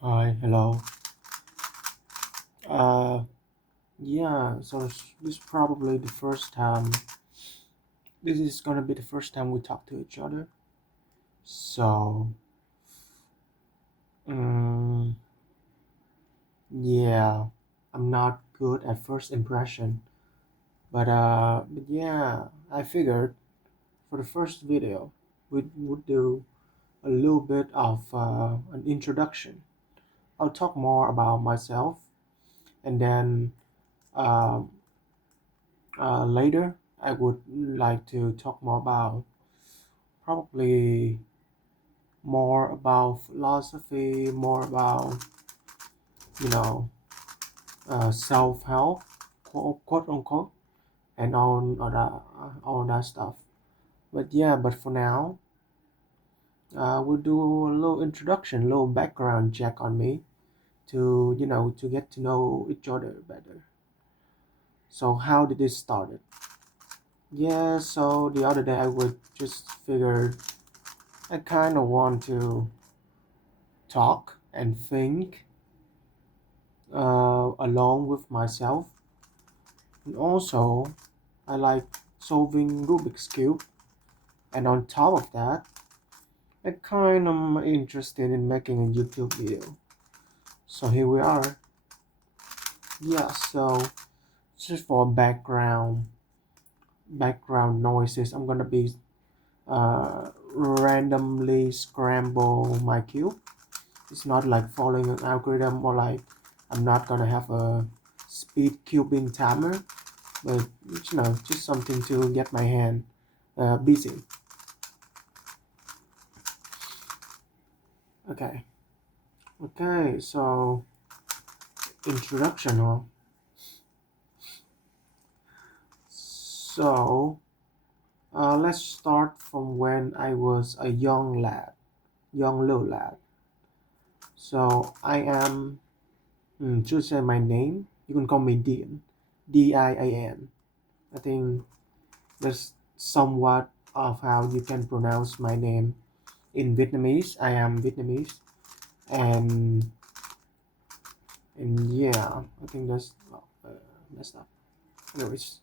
Hi, hello. Uh, yeah, this is probably the first time. This is gonna be the first time we talk to each other. So, um, yeah, I'm not good at first impression, but yeah, I figured for the first video, we would do a little bit of an introduction. I'll talk more about myself, and then um, later I would like to talk more about probably more about philosophy, more about you know self-help, quote unquote, and all that stuff. But yeah, but for now, we'll do a little introduction, a little background check on me to to get to know each other better. So how did this started? Yeah, so the other day I would just figured I kind of want to talk and think along with myself. And also, I like solving Rubik's Cube. And on top of that, I kind of interested in making a YouTube video. So here we are. Yeah, so just for background noises, I'm gonna be randomly scramble my cube. It's not like following an algorithm or like I'm not gonna have a speed cubing timer, but just something to get my hand busy. Okay, okay, so introduction, huh? So let's start from when I was a young lad, young little lad. So I am, should say my name. You can call me Dian, Dian. I think that's somewhat of how you can pronounce my name in Vietnamese. I am Vietnamese, and yeah, I think that's messed up. Anyways,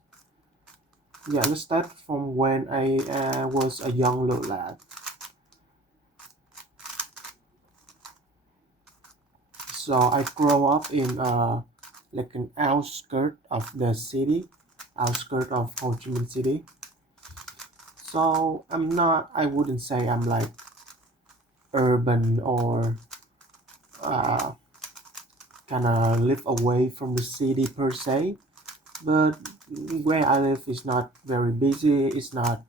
yeah, let's start from when I was a young little lad. So I grew up in like an outskirt of the city, outskirt of Ho Chi Minh City. So I'm not. I wouldn't say I'm like urban or uh, kind of live away from the city per se. But where I live is not very busy. It's not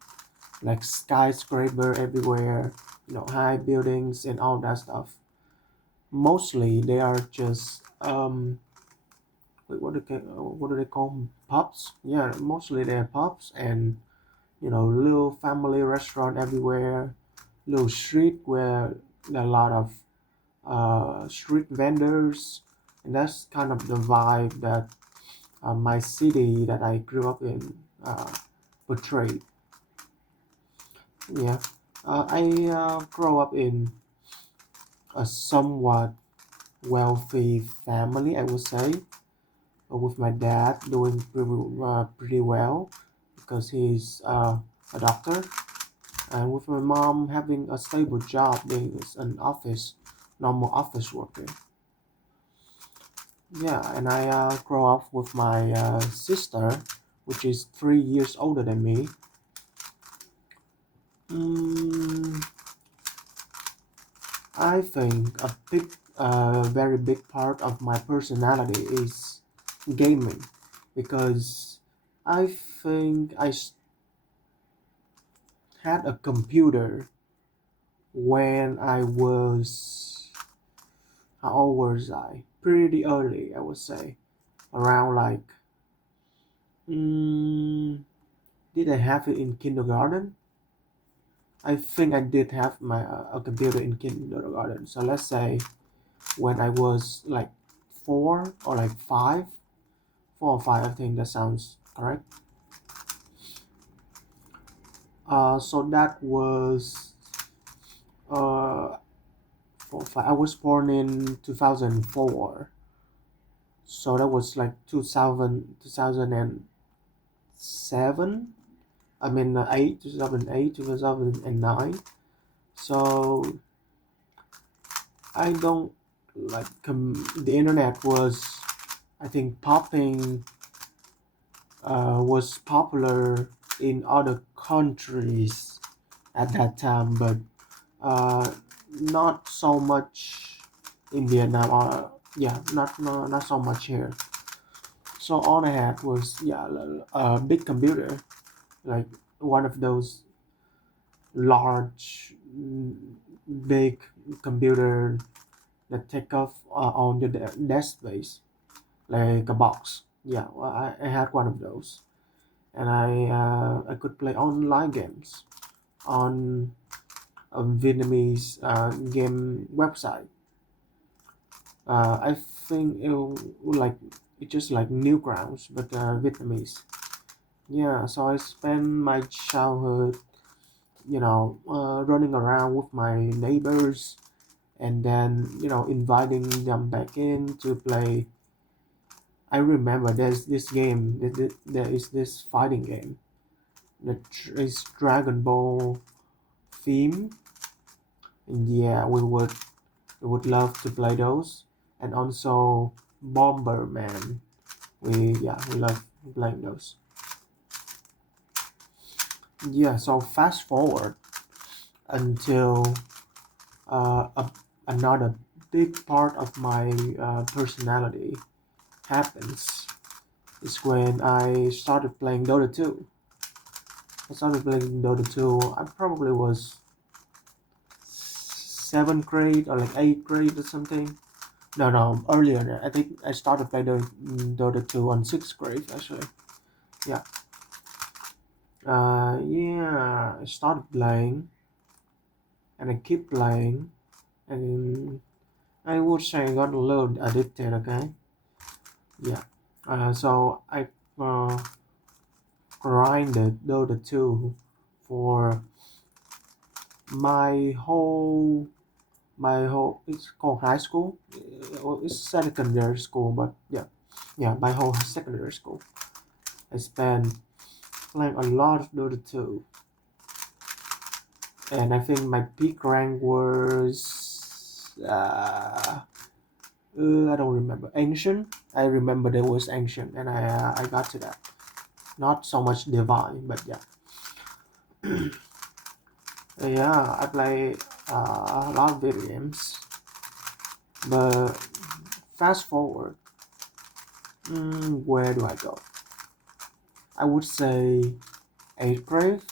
like skyscraper everywhere. High buildings and all that stuff. Mostly they are just wait, what do they call 'em? Pubs? Yeah, mostly they're pubs and little family restaurant everywhere, little street where there are a lot of street vendors, and that's kind of the vibe that my city that I grew up in portrayed. Yeah, I grew up in a somewhat wealthy family, I would say, with my dad doing pretty well because he's a doctor, and with my mom having a stable job being an normal office worker. Yeah, and I grew up with my sister, which is 3 years older than me. Mm, I think very big part of my personality is gaming, because I think had a computer when I was, how old was I? Pretty early, I would say, around like, mm, did I have it in kindergarten? I think I did have my a computer in kindergarten. So let's say when I was like 4 or 5, I think that sounds correct. So that was uh 4, 5. I was born in 2004, so that was like 2007. I mean 8, 2008, 2009. So I don't like the internet was, I think, was popular in other countries at that time, but uh, not so much in Vietnam. Yeah, not so much here. So all I had was, yeah, a big computer, like one of those large, big computer that take off on the desk space, like a box. Yeah, well, I had one of those, and I could play online games on a Vietnamese game website. I think like it's just like Newgrounds, but Vietnamese. Yeah, so I spent my childhood, running around with my neighbors, and then inviting them back in to play. I remember there's this game. There is this fighting game that is Dragon Ball theme. And yeah, we would love to play those, and also Bomberman. We love playing those. Yeah, so fast forward until another big part of my personality happens is when I started playing Dota 2. I started playing Dota 2. I probably was seventh grade or like eighth grade or something. No, no, earlier. I think I started playing Dota 2 on sixth grade actually. Yeah. Yeah. I started playing and I keep playing, and I would say I got a little addicted. Okay. Yeah. So I uh, grinded Dota 2 for my whole it's called high school. Well, it's secondary school, but yeah, my whole secondary school. I spent playing a lot of Dota 2, and I think my peak rank was I don't remember, ancient. I remember there was ancient, and I got to that. Not so much divine, but yeah. Yeah, I play a lot of video games, but fast forward, where do I go? I would say eighth grade.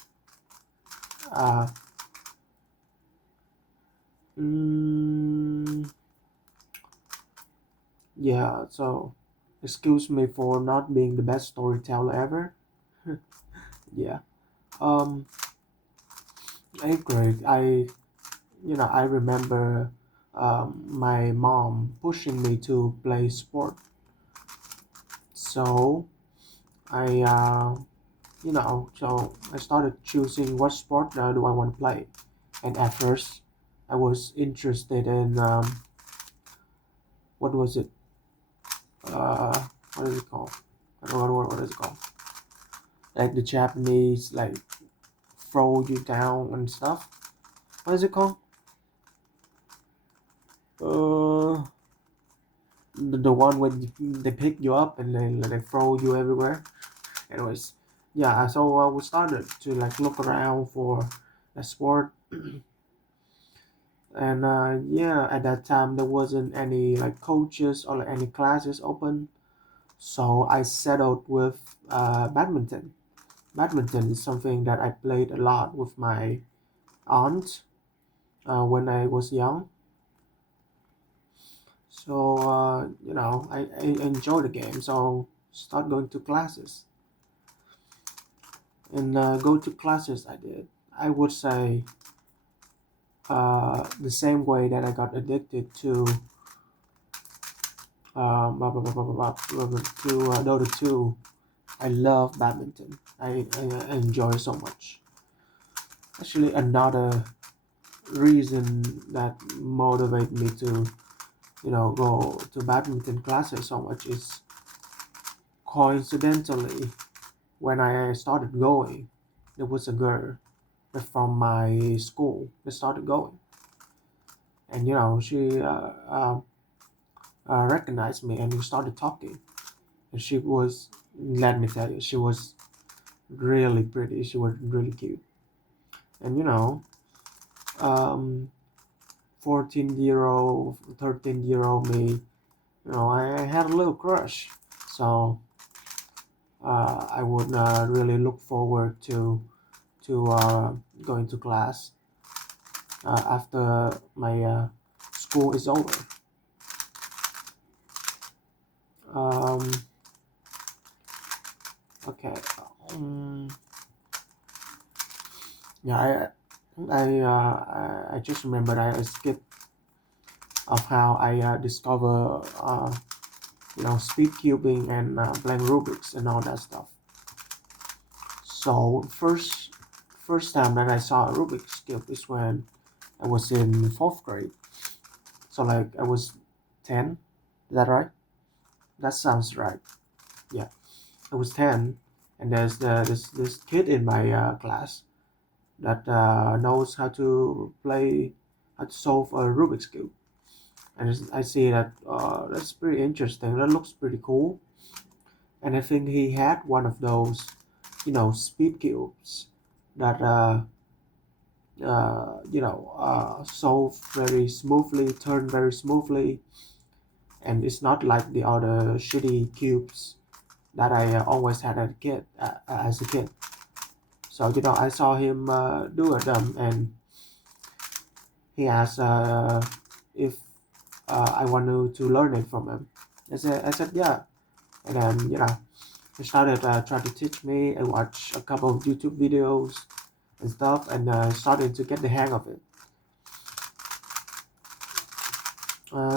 Uh, mm, yeah, so excuse me for not being the best storyteller ever. Yeah. Um, eighth grade. I remember my mom pushing me to play sport. So I so I started choosing what sport do I want to play. And at first, I was interested in what was it? Uh, what is it called? I don't know what is it called. Like the Japanese like throw you down and stuff. What is it called? Uh, the one where they pick you up and then they throw you everywhere. Anyways, yeah. So we started to like look around for a sport, and yeah, at that time there wasn't any like coaches or like, any classes open. So I settled with badminton. Badminton is something that I played a lot with my aunt when I was young. So I enjoy the game. So start going to classes, and go to classes. I did. I would say the same way that I got addicted to Dota 2. I love badminton. I enjoy so much. Actually, reason that motivate me to go to badminton classes so much is coincidentally when I started going, there was a girl from my school that started going, and she recognized me and we started talking, and she was, let me tell you, she was really pretty, she was really cute, and um 14-year-old 13-year-old me, I had a little crush. So I would really look forward to going to class after my school is over. Um, okay. Um, yeah, I just remembered I skipped of how I discover speed cubing and playing Rubiks and all that stuff. So first time that I saw a Rubik's cube is when I was in fourth grade. So like I was 10. Is that right? That sounds right. Yeah, I was 10, and there's this kid in my class that knows how to solve a Rubik's cube, and I see that that's pretty interesting. That looks pretty cool, and I think he had one of those, speed cubes that solve very smoothly, turn very smoothly, and it's not like the other shitty cubes that I always had as a kid. So I saw him do it, and he asked if I wanted to learn it from him. I said yeah, and then he started trying to teach me. I watched a couple of YouTube videos and stuff, and started to get the hang of it.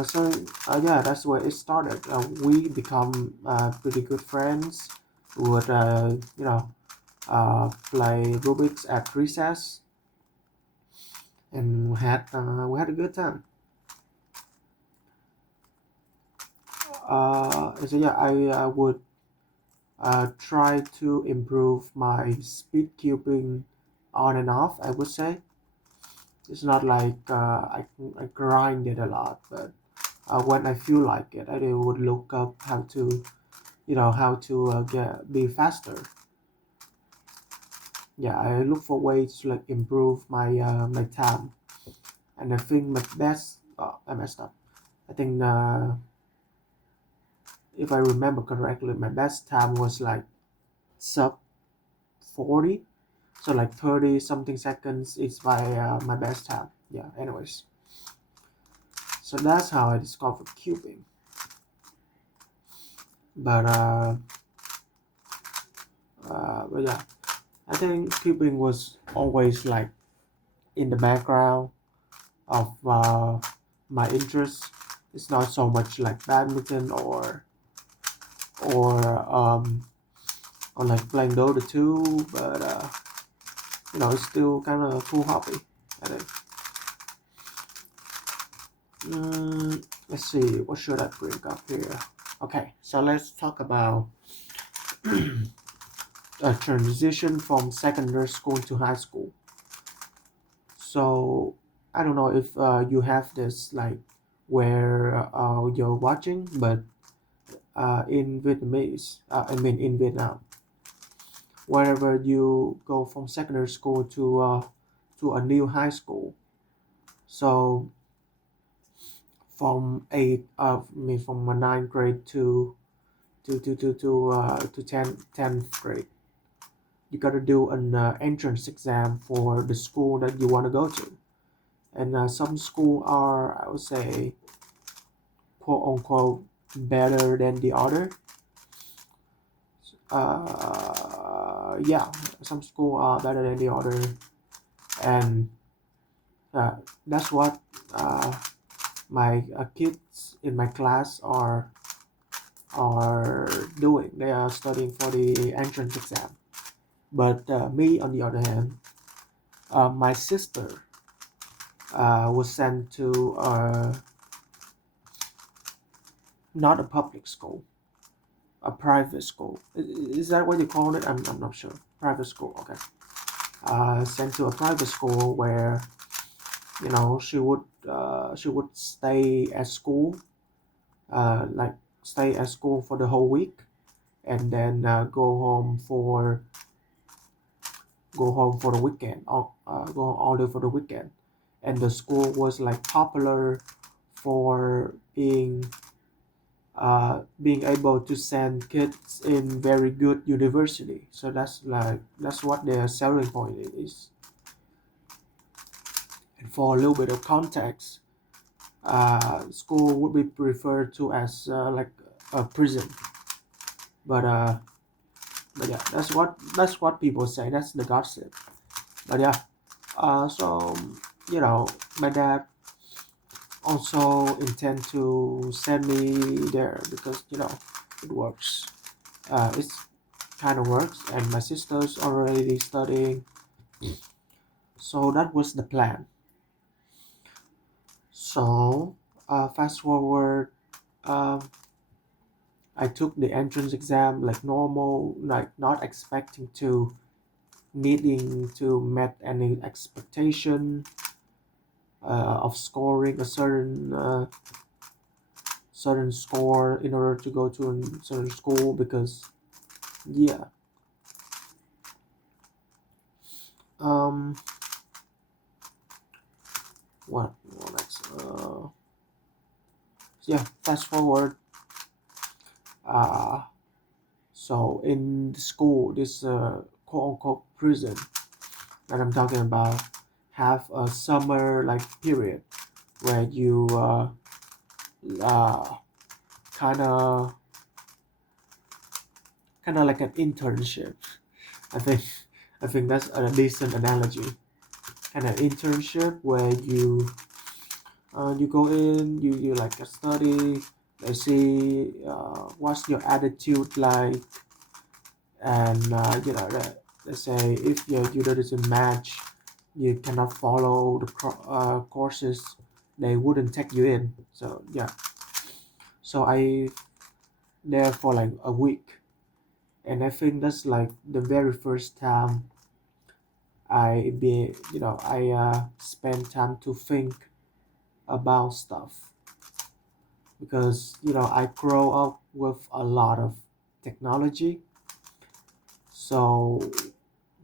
So yeah, that's where it started. We become pretty good friends. We would play Rubik's at recess, and we had a good time. So yeah, I would try to improve my speed cubing on and off. I would say it's not like I grind it a lot, but when I feel like it, I would look up how to be faster. Yeah, I look for ways to like improve my time, and I think my best. I messed up. I think if I remember correctly, my best time was like sub 40, so like 30 something seconds is my best time. Yeah. Anyways, so that's how I discovered cubing. But yeah, I think cubing was always like in the background of my interest. It's not so much like badminton or like playing Dota 2, but it's still kind of a cool hobby. I think. Let's see, what should I bring up here? Okay, so let's talk about a transition from secondary school to high school. So I don't know if you have this like where you're watching, but in Vietnamese, I mean in Vietnam, wherever you go from secondary school to a new high school. So from from a ninth grade to 10th grade, you got to do an entrance exam for the school that you want to go to, and some school are, I would say, quote unquote better than the other. Yeah, some school are better than the other, and uh, that's what my kids in my class are doing. They are studying for the entrance exam. But me, on the other hand, my sister was sent to not a public school, a private school. Is that what you call it? I'm not sure. Private school, okay. Sent to a private school where she would stay at school, like stay at school for the whole week, and then go home for the weekend, go all day for the weekend. And the school was like popular for being able to send kids in very good university. So that's what their selling point is. And for a little bit of context, school would be referred to as like a prison. But yeah, that's what people say. That's the gossip. But yeah, so my dad also intend to send me there because it works. It's kind of works, and my sister's already studying, so that was the plan. So fast forward, um, I took the entrance exam like normal, like not expecting to needing to met any expectation of scoring a certain score in order to go to a certain school because yeah. um what next yeah, fast forward. uh so in the school, this quote unquote prison that I'm talking about have a summer like period where you uh kind of like an internship. I think that's a decent analogy. Kind of internship where you go in, you like study, they see what's your attitude like, and let's say if your tutor doesn't match, you cannot follow the courses, they wouldn't take you in. So yeah, so I there for like a week, and I think that's like the very first time I spend time to think about stuff because I grow up with a lot of technology. So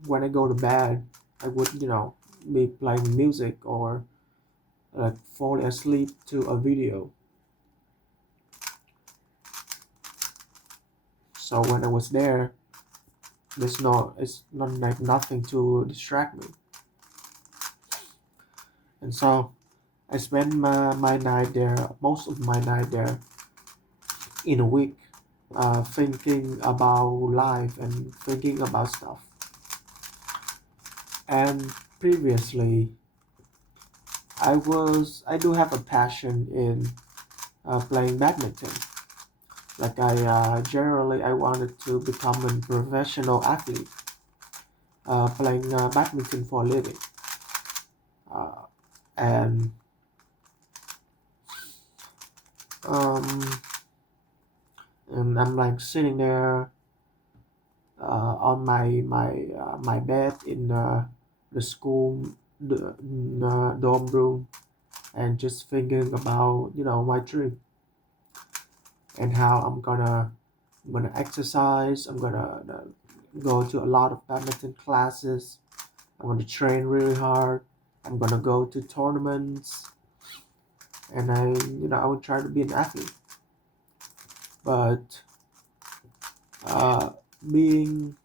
when I go to bed, I would be playing music or like fall asleep to a video. So when I was there, it's not like nothing to distract me. And so I spend my night there, most of my night there in a week, thinking about life and thinking about stuff. And previously, I do have a passion in playing badminton. Like I wanted to become a professional athlete, playing badminton for a living. Uh, and um, and I'm like sitting there on my bed in the school dorm room, and just thinking about my dream and how I'm gonna exercise. I'm gonna go to a lot of badminton classes. I'm gonna train really hard. I'm gonna go to tournaments, and I would try to be an athlete. But uh, being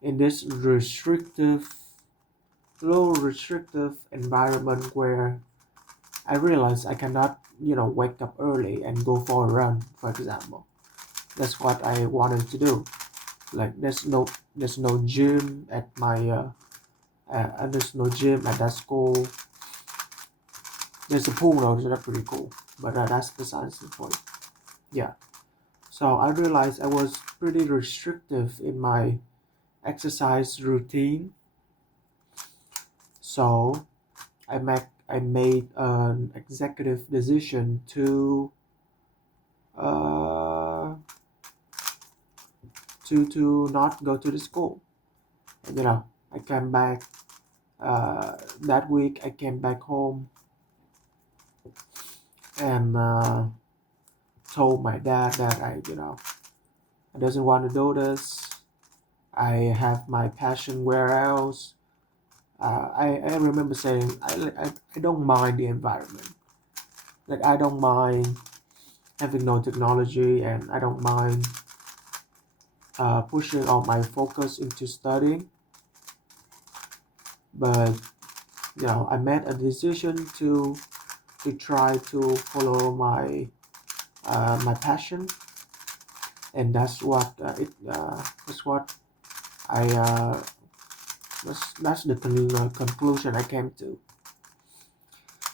in this low restrictive environment where I realize I cannot wake up early and go for a run, for example. That's what I wanted to do. Like there's no gym at my there's no gym at that school. There's a pool though, so that's pretty cool. But that's besides the point. Yeah. So I realized I was pretty restrictive in my exercise routine. So I made an executive decision uh, to not go to the school. And, I came back that week. I came back home and told my dad that I doesn't want to do this. I have my passion where else. I remember saying I don't mind the environment. Like I don't mind having no technology, and I don't mind pushing all my focus into studying. But I made a decision to try to follow my passion, and that's what I that's the conclusion I came to.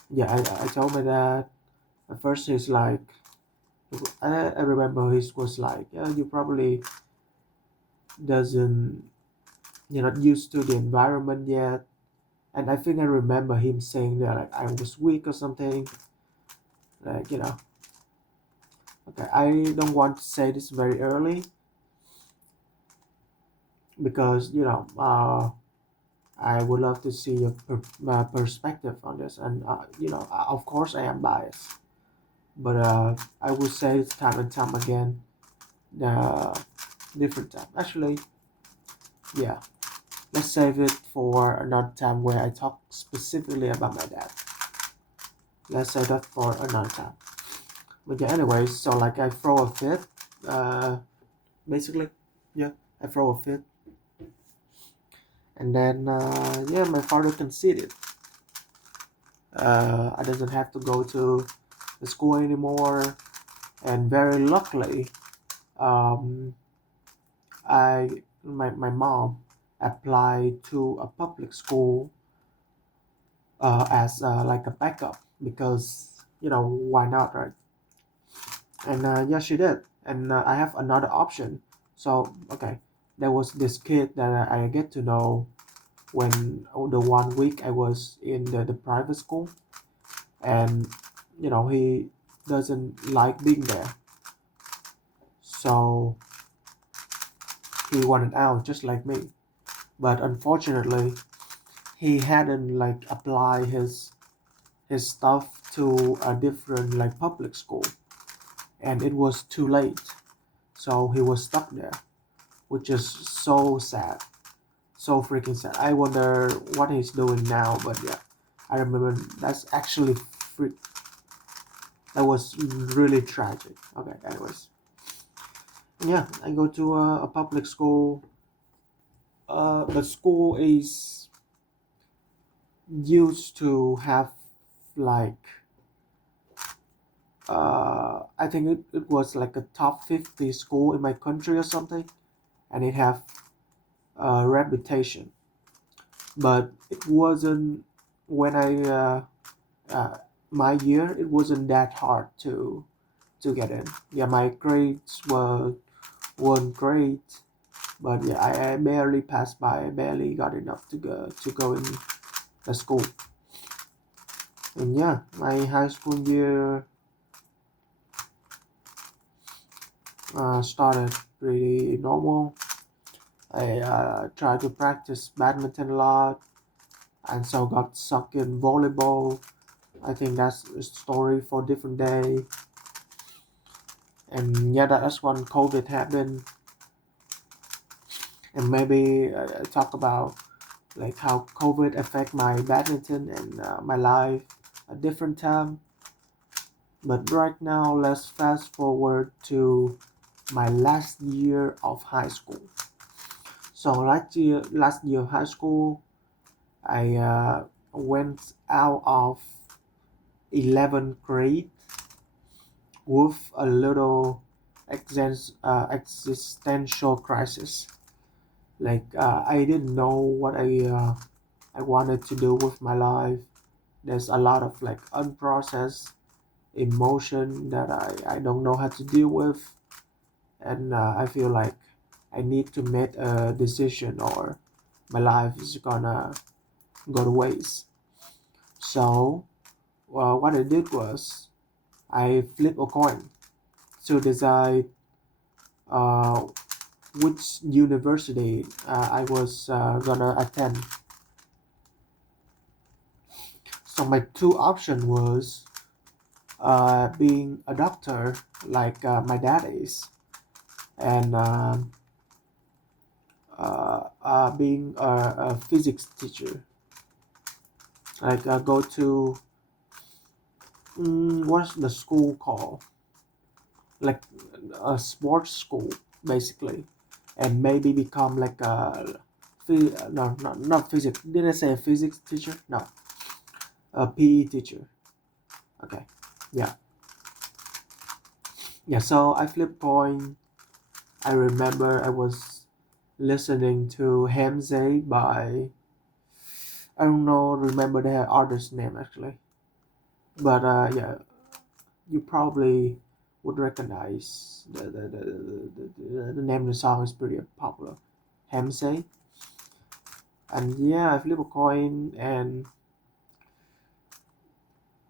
Yeah, I told my dad at first. He's like, I remember he was like, yeah, you probably doesn't you're not used to the environment yet. And I think I remember him saying that like I was weak or something. Like, okay, I don't want to say this very early because I would love to see your perspective on this. And of course I am biased, but I would say it's time and time again, the different time. Actually, yeah, let's save it for another time where I talk specifically about my dad. Let's save that for another time. But yeah, anyways, so like I throw a fit, uh, basically, yeah, I throw a fit, and then yeah, my father conceded. I doesn't have to go to the school anymore, and very luckily, um, my mom applied to a public school as like a backup because why not, right? And yeah, she did. And I have another option. So okay, there was this kid that I get to know when the 1 week I was in the private school, and he doesn't like being there, so he wanted out just like me. But unfortunately, he hadn't like applied his stuff to a different like public school, and it was too late, so he was stuck there, which is so sad, so freaking sad. I wonder what he's doing now. But yeah, I remember that's actually that was really tragic. Okay, anyways, yeah, I go to a public school. The school is used to have like I think it was like a top 50 school in my country or something, and it have a reputation. But it wasn't when I uh, my year. It wasn't that hard to get in. Yeah, my grades weren't great, but yeah, I barely passed by. I barely got enough to go in the school. And yeah, my high school year started pretty normal. I tried to practice badminton a lot, and so got sucked in volleyball. I think that's a story for a different day. And yeah, that's when COVID happened. And maybe talk about like how COVID affect my badminton and my life a different time. But right now, let's fast forward to my last year of high school. So last year of high school, I went out of 11th grade with a little existential crisis. Like I didn't know what I wanted to do with my life. There's a lot of like unprocessed emotion that I don't know how to deal with, and I feel like I need to make a decision or my life is gonna go to waste. So what I did was I flipped a coin to decide uh, which university I was gonna attend. So my two option was being a doctor like my dad is, and being a physics teacher. Like go to what's the school called? Like a sports school basically, and maybe become like a no, not physics. Did I say a physics teacher? No, a PE teacher. Okay, yeah, yeah. So I flipped coin. I remember I was listening to Hamze by I don't know remember the artist's name actually, but yeah, you probably would recognize the name of the song is pretty popular. Hamse, and yeah, I flip a coin and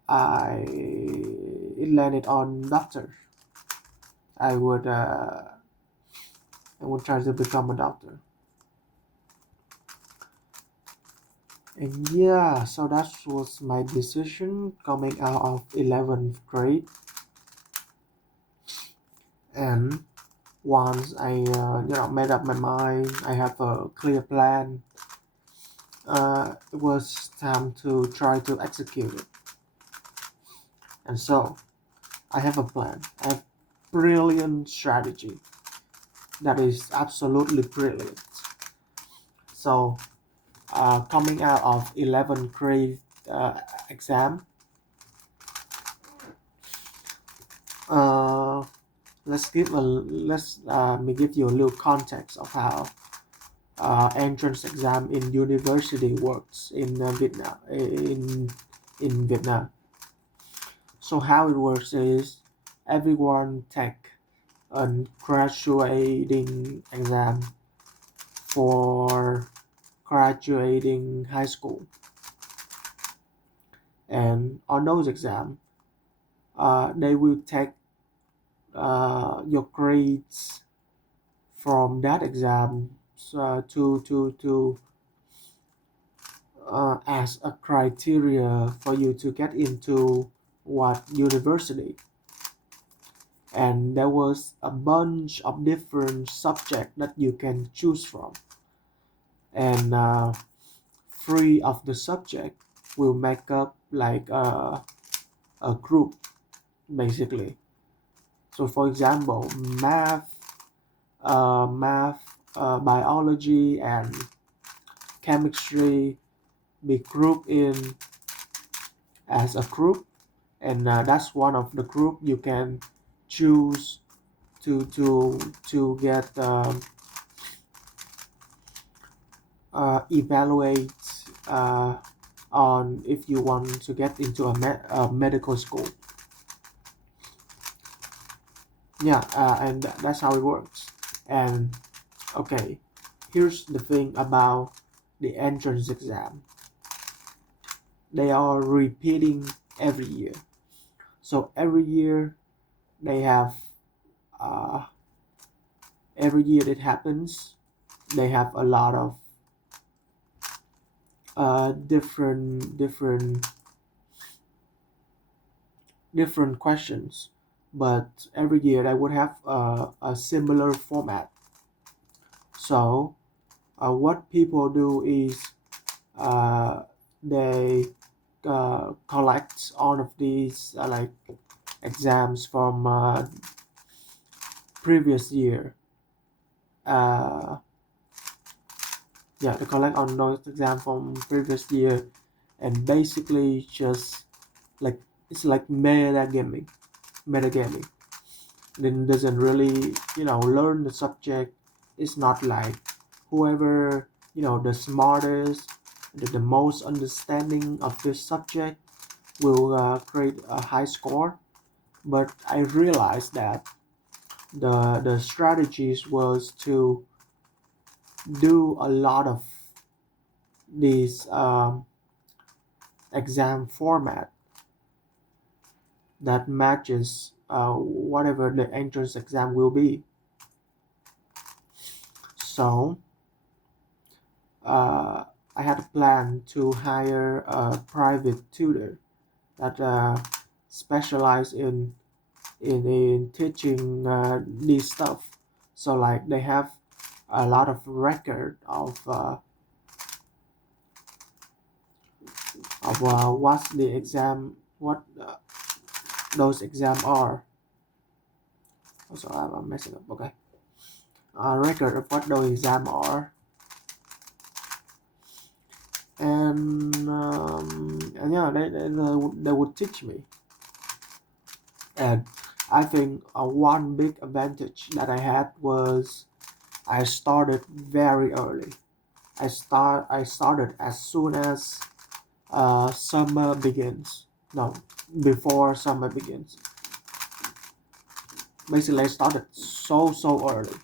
I it landed on doctor. I would uh, I would try to become a doctor. And yeah, so that was my decision coming out of 11th grade. And once I made up my mind, I have a clear plan. It was time to try to execute it. And so I have a plan. I have brilliant strategy that is absolutely brilliant. So coming out of 11th grade exam, uh, let's me give you a little context of how entrance exam in university works in Vietnam. In Vietnam. So how it works is everyone take a graduating exam for graduating high school, and on those exams, they will take your grades from that exam to as a criteria for you to get into what university. And there was a bunch of different subjects that you can choose from, and three of the subject will make up like a group basically. So for example, biology and chemistry be grouped in as a group, and that's one of the group you can choose to get evaluate uh, on if you want to get into a medical school. Yeah, and that's how it works. And okay, here's the thing about the entrance exam. They are repeating every year. So every year they have uh, every year it happens. They have a lot of different questions, but every year I would have a similar format. So what people do is uh, they collect all of these like exams from previous year. Uh, yeah, they collect on those exams from previous year, and basically just like it's like metagaming. Then doesn't really learn the subject. It's not like whoever the smartest, the most understanding of this subject will create a high score. But I realized that the strategies was to do a lot of these exam format that matches whatever the entrance exam will be. So uh, I had a plan to hire a private tutor that specialize in teaching this stuff. So like they have a lot of record of what's the exam, what those exam are. Also, I'm messing up. Okay, record of what those exam are, and yeah, they would teach me. And I think one big advantage that I had was I started very early. I started as soon as summer begins. No, before summer begins. Basically, I started so early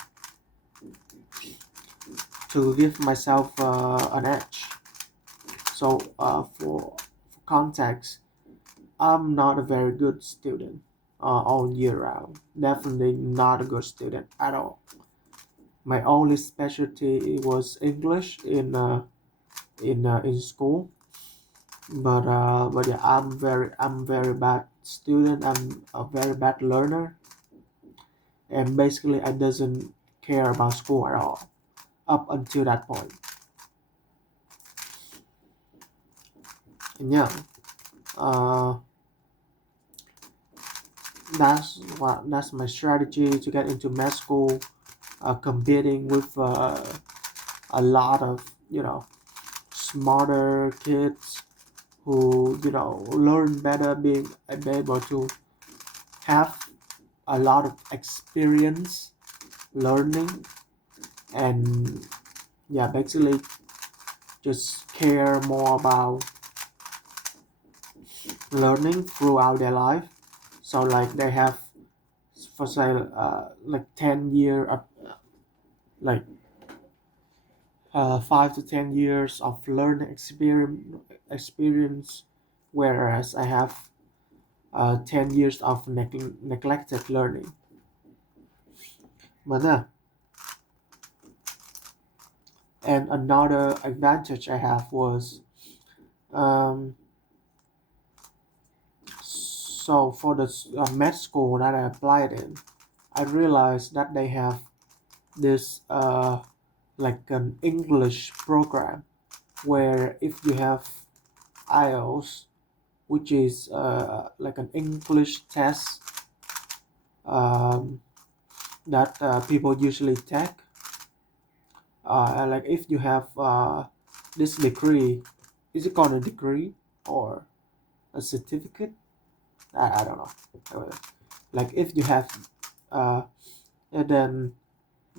to give myself an edge. So for context, I'm not a very good student all year round. Definitely not a good student at all. My only specialty was English in school. But yeah, I'm very bad student. I'm a very bad learner, and basically I doesn't care about school at all up until that point. And yeah, uh, that's my strategy to get into med school, competing with a lot of smarter kids who learn better, being able to have a lot of experience learning, and yeah, basically just care more about learning throughout their life. So like they have, for say, like 10 year like 5 to 10 years of learning experience, whereas I have 10 years of neglected learning. But and another advantage I have was, um, so for the med school that I applied in, I realized that they have this like an English program where if you have IELTS, which is like an English test um, that people usually take, like if you have this degree, is it called a degree or a certificate? I don't know. Like if you have and then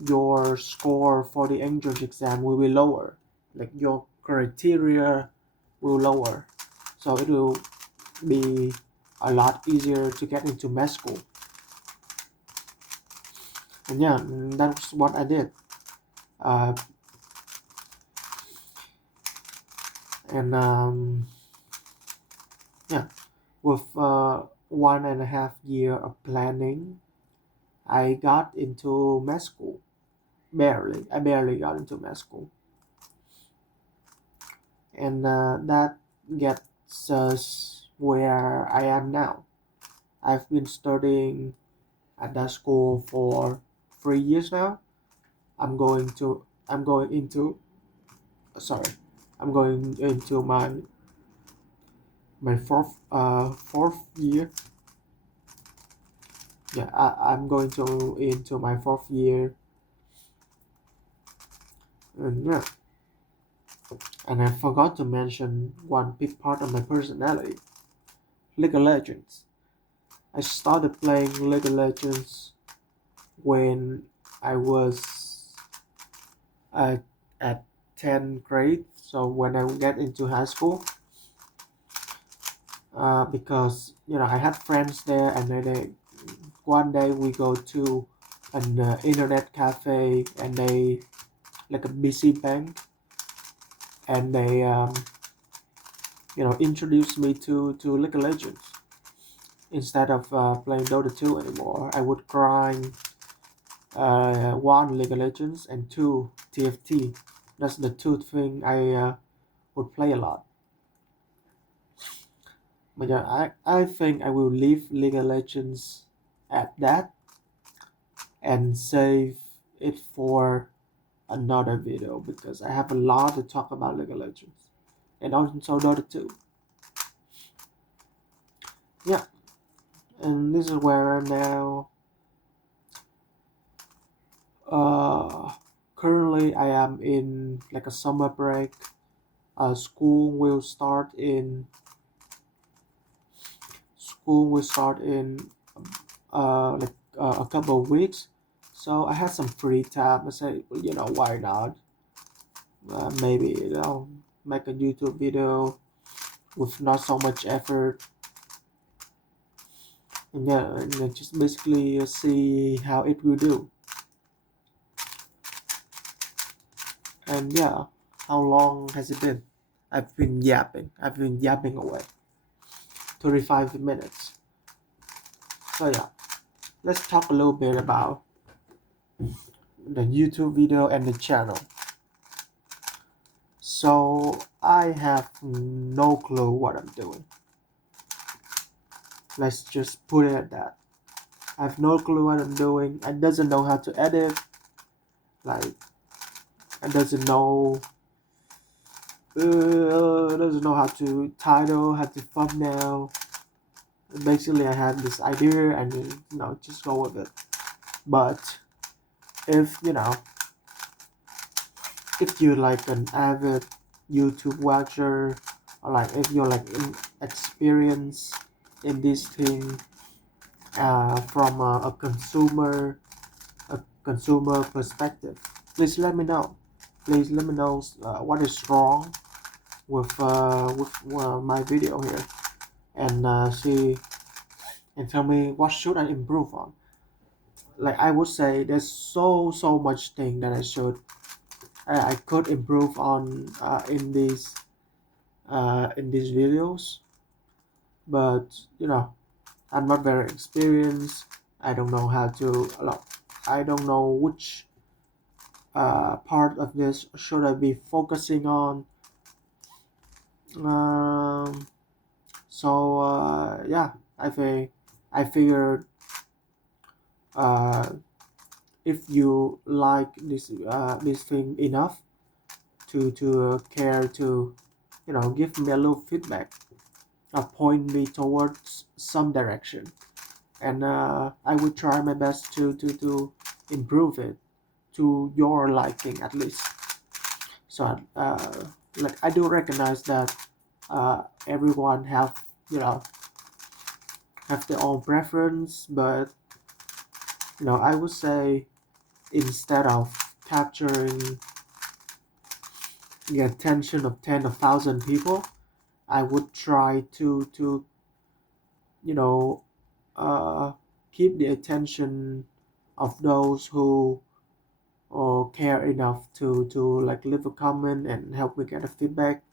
your score for the entrance exam will be lower, like your criteria will lower, so it will be a lot easier to get into med school. And yeah, that's what I did. uh, and yeah, with 1.5 year of planning, I got into med school. I barely got into med school, and that gets us where I am now. I've been studying at that school for 3 years now. I'm going into sorry, I'm going into my fourth year. Yeah, I'm going to into my fourth year, and yeah, and I forgot to mention one big part of my personality: League of Legends. I started playing League of Legends when I was at, at 10th grade. So when I get into high school, because I had friends there, and then one day we go to an internet cafe, and they like a BC bank, and introduced me to League of Legends. Instead of playing Dota 2 anymore, I would grind one League of Legends and two TFT. That's the two thing I would play a lot. But yeah, I think I will leave League of Legends at that and save it for another video because I have a lot to talk about League of Legends and also Dota 2. Yeah, and this is where I'm now. Uh, Currently I am in like a summer break. School will start in like a couple of weeks. So I had some free time. I say, well, why not? Maybe make a YouTube video with not so much effort, and yeah, and then just basically see how it will do. And yeah, how long has it been? I've been yapping. I've been yapping away. 35 minutes. So yeah, let's talk a little bit about the YouTube video and the channel. So I have no clue what I'm doing. Let's just put it at that. I have no clue what I'm doing. I doesn't know how to edit. Like I doesn't know how to title, how to thumbnail. Basically, I had this idea and just go with it. But if if you're like an avid YouTube watcher, or like if you're like in experience in this thing from a consumer perspective, please let me know. Please let me know what is wrong with my video here, and see and tell me what should I improve on. Like I would say, there's so much thing that I could improve on in these videos, but I'm not very experienced. I don't know how to a lot. I don't know which part of this should I be focusing on. Um, so yeah, I figured uh, if you like this thing enough to care to give me a little feedback, point me towards some direction, and I will try my best to improve it to your liking at least. So like I do recognize that everyone have their own preference, but I would say instead of capturing the attention of 10 of 1,000 people, I would try to you know uh, keep the attention of those who care enough to like leave a comment and help me get a feedback.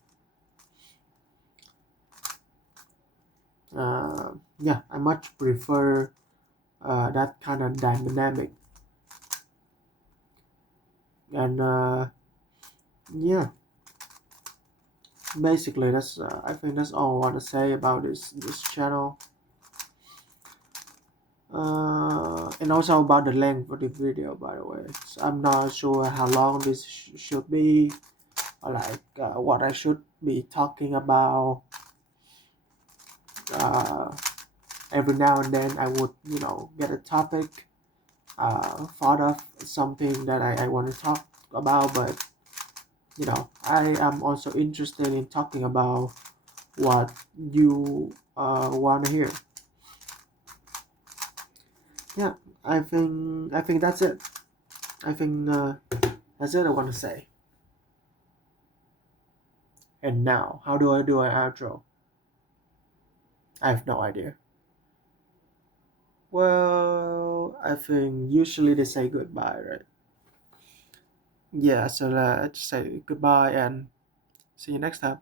Yeah, I much prefer that kind of dynamic, and yeah, basically that's I think that's all I want to say about this channel. And also about the length of the video, by the way. So I'm not sure how long this should be, or like what I should be talking about. Uh, every now and then I would, get a topic, thought of something that I want to talk about, but I am also interested in talking about what you want to hear. Yeah, I think that's it. I think that's it I want to say. And now, how do I do an outro? I have no idea. Well, I think usually they say goodbye, right? Yeah, so let's say goodbye and see you next time.